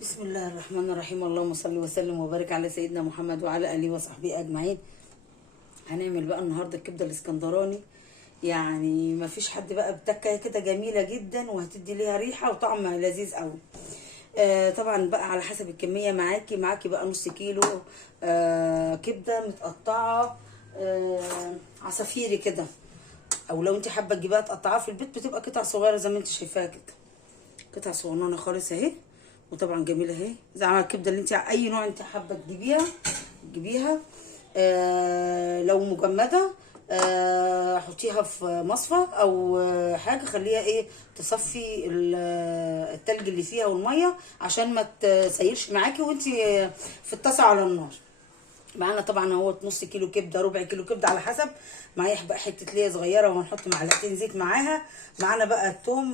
بسم الله الرحمن الرحيم. اللهم صل وسلم وبارك على سيدنا محمد وعلى اله وصحبه اجمعين. هنعمل بقى النهارده الكبده الاسكندراني. يعني ما فيش حد بقى بتكه كده جميله جدا وهتدي ليها ريحه وطعم لذيذ قوي. طبعا بقى على حسب الكميه معاكي بقى نص كيلو كبده متقطعه عصافيري كده، او لو انت حابه تجيبها تقطعها في البيت بتبقى قطع صغيره زي ما انت شايفاها كده، قطع صغننه خالص اهي، وطبعا جميله اهي زي على الكبده اللي انت اي نوع انت حابه تجيبيها. لو مجمده حطيها في مصفى او حاجه، خليها ايه تصفي التلج اللي فيها والميه عشان ما تسيلش معاكي وانت في الطاسه على النار. معانا طبعا اهو نص كيلو كبده، ربع كيلو كبده على حسب. معايا بقى حته ليا صغيره وهنحط معلقتين زيت معاها. معانا بقى الثوم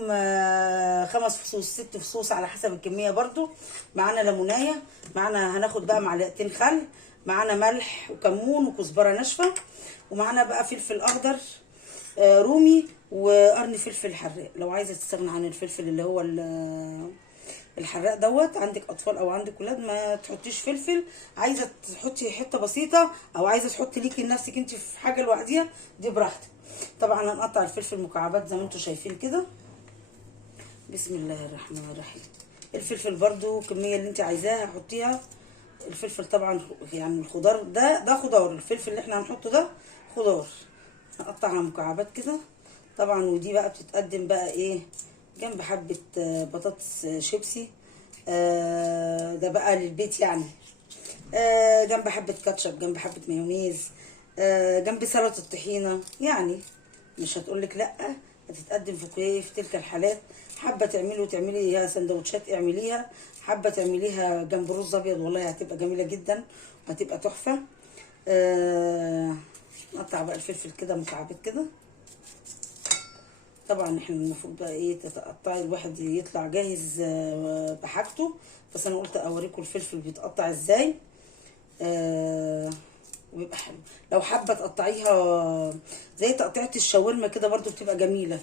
5 فصوص 6 فصوص على حسب الكميه برضو. معانا ليمونايه. معانا هناخد بقى معلقتين خل. معانا ملح وكمون وكزبره ناشفه. ومعانا بقى فلفل اخضر رومي وقرن فلفل حراق. لو عايزه تستغنى عن الفلفل اللي هو الحراق دوت، عندك اطفال او عندك ولاد ما تحطيش فلفل، عايزه تحطي حته بسيطه او عايزه تحطي ليكي لنفسك انت في حاجه لوحديها دي براحتك. طبعا هنقطع الفلفل مكعبات زي ما انتم شايفين كده. بسم الله الرحمن الرحيم. الفلفل برضو الكميه اللي انت عايزاها حطيها. الفلفل طبعا يعني الخضار ده خضار، الفلفل اللي احنا هنحطه ده خضار. هنقطعها مكعبات كده طبعا. ودي بقى بتتقدم بقى ايه جنب حبة بطاطس شيبسي، ده بقى للبيت يعني. جنب حبة كاتشب، جنب حبة مايونيز، جنب سلطة الطحينة يعني. مش هتقولك لأ، هتتقدم في تلك الحالات. حابة تعمليها سندوتشات اعمليها، حابة تعمليها جنب رز أبيض والله هتبقى جميلة جدا وهتبقى تحفة. نقطع بقى الفلفل كده مكعبات كده. طبعا احنا المفروض بقى ايه تقطعي الواحد يطلع جاهز بحاجته، بس انا قلت اوريكم الفلفل بيتقطع ازاي ويبقى حلو. لو حابه تقطعيها زي تقطيعه الشاورما كده برضو بتبقى جميله،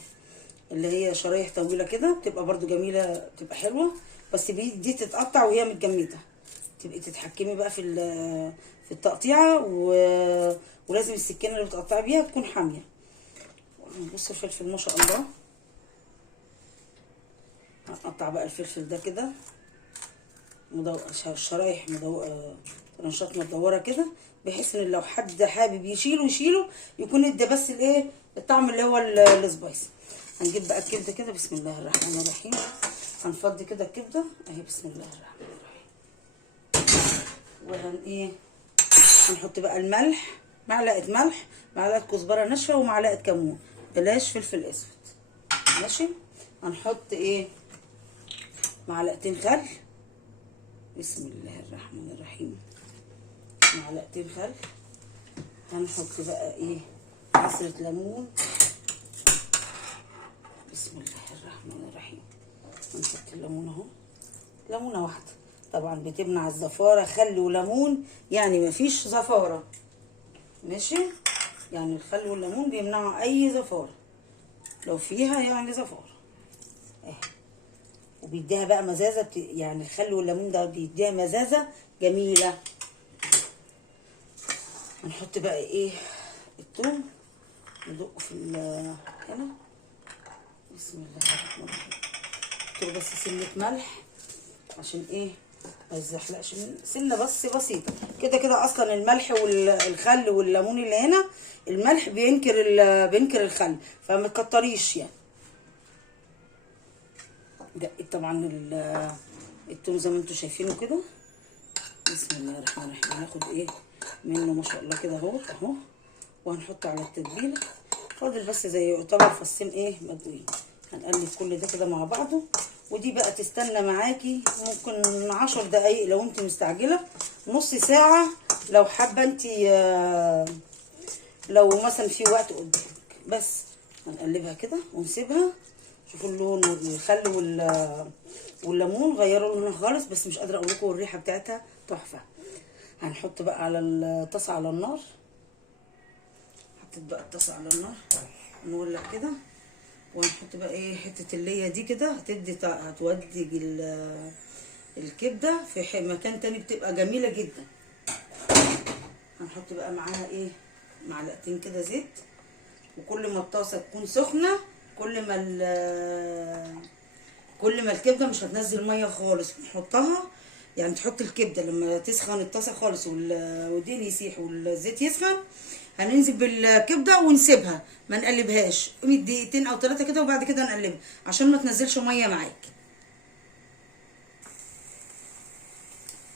اللي هي شرايح طويله كده بتبقى برضو جميله بتبقى حلوه. بس دي تتقطع وهي متجمده، تبقي تتحكمي بقى في التقطيعه ولازم السكينه اللي بتقطعي بيها تكون حاميه. بصوا الفلفل ما شاء الله. هنقطع بقى الفلفل ده كده شرايح طرنشات مدوره كده، بحيث ان لو حد حابب يشيله يكون ادى بس الايه الطعم اللي هو السبايسي. هنجيب بقى الكبده كده. بسم الله الرحمن الرحيم. هنفضي كده الكبده اهي. بسم الله الرحمن الرحيم. هنحط بقى الملح، معلقه ملح، معلقه كزبره ناشفه، ومعلقه كمون، بلاش فلفل اسود ماشي. هنحط معلقتين خل. بسم الله الرحمن الرحيم. معلقتين خل. هنحط بقى عصرة ليمون. بسم الله الرحمن الرحيم. هنحط الليمون اهو، ليمونه واحده طبعا بتمنع الزفاره. خل وليمون يعني مفيش زفاره ماشي، يعني الخل والليمون بيمنعوا اي زفاره لو فيها يعني زفاره وبيديها بقى مزازه يعني الخل والليمون ده بيديها مزازه جميله. هنحط بقى الثوم، ندقه في هنا. بسم الله الرحمن الرحيم. نحط بس سنه ملح عشان ما يزحلقش، سنه بس بسيطه كده كده. اصلا الملح والخل والليمون اللي هنا الملح بينكر الخل، فما تكتريش يعني. دقيت طبعا التوم زي ما انتم شايفينه كده. بسم الله الرحمن الرحيم. هناخد منه ما شاء الله كده اهو وهنحطه على التتبيله. فاضل بس زي يعتبر فصين مدويين. هنقلب كل ده كده مع بعضه. ودي بقى تستنى معاكي ممكن 10 دقايق لو انت مستعجله، نص ساعه لو حابه انت، لو مثلا في وقت قدامك. بس هنقلبها كده ونسيبها. شوفوا اللون والخل والليمون غيروا لونها خالص، بس مش قادره اقول لكم الريحه بتاعتها تحفه. هنحط بقى على الطاسه على النار. حطيت بقى الطاسه على النار، نولع كده وهنحط بقى حته الليه دي كده هتودي الكبده في مكان تاني بتبقى جميله جدا. هنحط بقى معاها ايه، معلقتين كده زيت. وكل ما الطاسه تكون سخنه كل ما الكبده مش هتنزل ميه خالص. نحطها يعني تحط الكبده لما تسخن الطاسه خالص والدهن يسيح والزيت يسخن، هننزل بالكبده ونسيبها ما نقلبهاش 100 دقيقتين او 3 كده، وبعد كده نقلبها عشان ما تنزلش ميه معاك.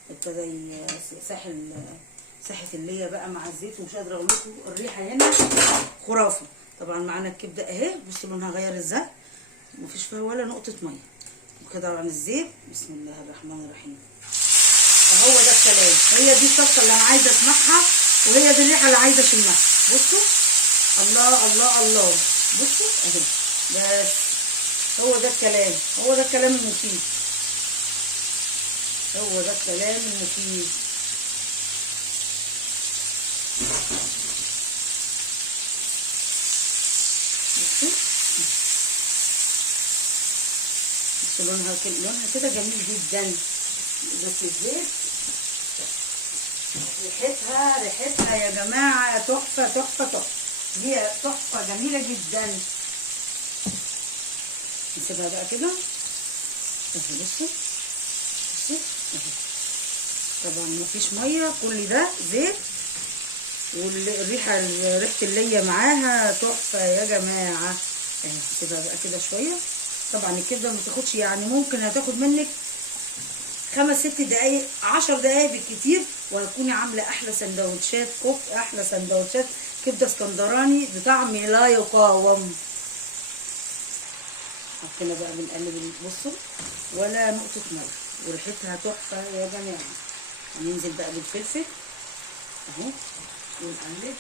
ابتدى ساحت الليه بقى مع الزيت، ومش قادره اقول لكم الريحه هنا خرافي. طبعا معانا الكبده اهي، بصوا لونها غير ازاي، مفيش فيها ولا نقطه ميه. وكده طبعا الزيت، بسم الله الرحمن الرحيم. فهو ده الكلام، هي دي الصفقه اللي انا عايزه اسمعها، وهي دي الريحه اللي عايزه اشمها. بصوا الله الله الله، بصوا اهي. بس هو ده الكلام، هو ده الكلام المفيد، هو ده الكلام المفيد. بصوا لونها كده جميل جدا. بس الزيت ريحتها يا جماعه تحفه تحفه تحفه، دي تحفه جميله جدا. نسيبها بقى كده اهي. بصوا اهي، طبعا مفيش ميه، كل ده زيت، والريحه ريحه الليه معاها تحفه يا جماعه اهي. نسيبها بقى كده شويه. طبعا الكبده ما بتاخدش، يعني ممكن هتاخد منك 5 6 دقايق 10 دقايق بالكتير، وهتكوني عامله احلى سندوتشات احلى سندوتشات كبده اسكندراني بطعم لا يقاوم. حطينا بقى بنقلب، بصوا ولا نقطه ميه، وريحتها تحفه يا جماعه. هننزل بقى بالفلفل اهو ونقلب.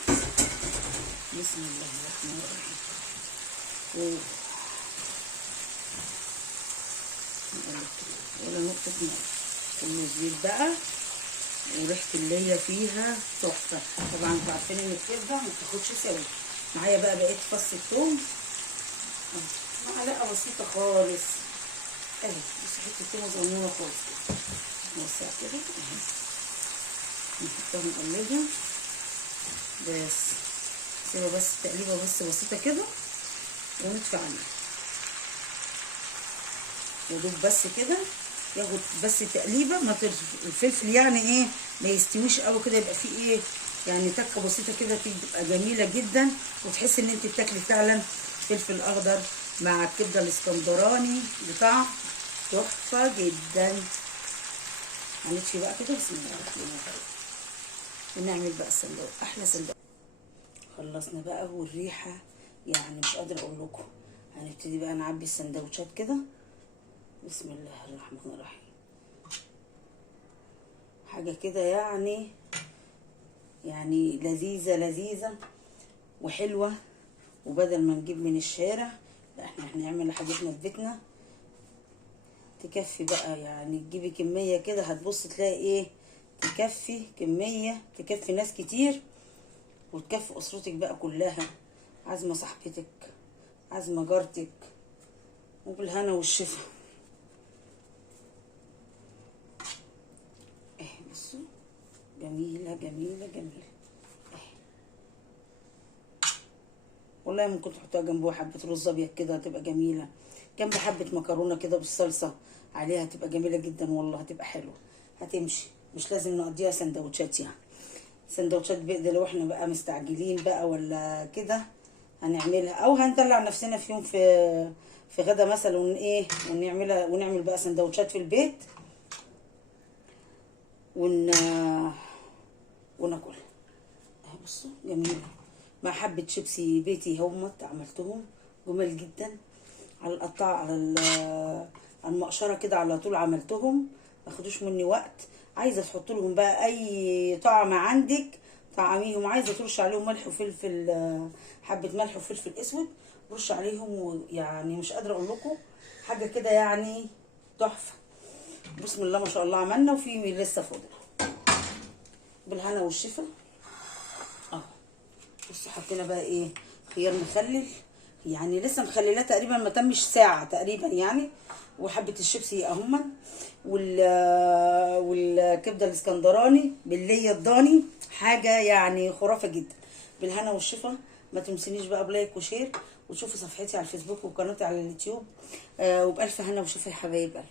بسم الله الرحمن الرحيم. ولا نقطه ميه، كل الزيت بقى، وريحه الليه فيها تحفه. طبعا انتوا عارفين ان الكبده ما بتاخدش سوا. معايا بقى بقيت فص الثوم، معلقه بسيطه خالص اهي. بس حته تومه صغنونه خالص نوسع كده اهي، نحطها نقلبها. بس سيبها بس تقليبه بس بسيطه كده، ونطفي عليها يدوب بس كده، ياخد بس تقليبه. ما الفلفل يعني ايه ما يستويش قوي كده، يبقى فيه ايه يعني تكه بسيطه كده، تبقى جميله جدا، وتحسي ان انت بتاكلي فعلا فلفل اخضر مع الكبده الاسكندراني بطعم تحفه جدا. هنطفي بقى كده. بسم الله الرحمن الرحيم. ونعمل بقى السندوتش، احلى سندوتش. خلصنا بقى، والريحه يعني مش قادره اقول لكم. هنبتدي بقى نعبي السندوتشات كده. بسم الله الرحمن الرحيم. حاجه كده يعني لذيذه وحلوه، وبدل ما نجيب من الشارع، لا احنا هنعمل حاجتنا في بيتنا تكفي بقى. يعني تجيبي كميه كده هتبص تلاقي ايه، تكفي كميه تكفي ناس كتير، وتكفي اسرتك بقى كلها. عازمه صاحبتك، عازمه جارتك، وبالهنا والشفا. اهي بصوا جميله جميله جميله اهي. والله ممكن تحطوها جنبها حبه رز ابيض كده، هتبقى جميله. جنب حبه مكرونه كده بالصلصه عليها، هتبقى جميله جدا والله، هتبقى حلوه، هتمشي. مش لازم نقضيها سندوتشات، يعني سندوتشات بقى لو احنا بقى مستعجلين بقى ولا كده هنعملها، او هندلع نفسنا في يوم في غدا مثلا ايه، ونعمل بقى سندوتشات في البيت وناكلها اهي. بصوا جميله، مع حبه شيبسي بيتي همت عملتهم جمال جدا، على القطاع على المقشره كده على طول عملتهم، ما خدوش مني وقت. عايزه تحط لهم بقى اي طعم عندك طعميهم، عايزه ترش عليهم ملح وفلفل، حبه ملح وفلفل اسود رش عليهم، ويعني مش قادره اقول لكم حاجه كده يعني تحفه. بسم الله ما شاء الله عملنا، وفي لسه فاضل. بالهنا والشفا. بصوا حطينا بقى ايه، خيار مخلل، يعني لسه مخليلاه تقريبا ما تمش ساعه تقريبا يعني. وحبه الشيبسي اهما، والكبده الاسكندراني بالليه الضاني، حاجه يعني خرافه جدا. بالهنا والشفا. ما تنسونيش بقى بلايك وشير، وتشوفوا صفحتي على الفيسبوك وقناتي على اليوتيوب. وبألف هنا وشفا يا حبايب قلبي.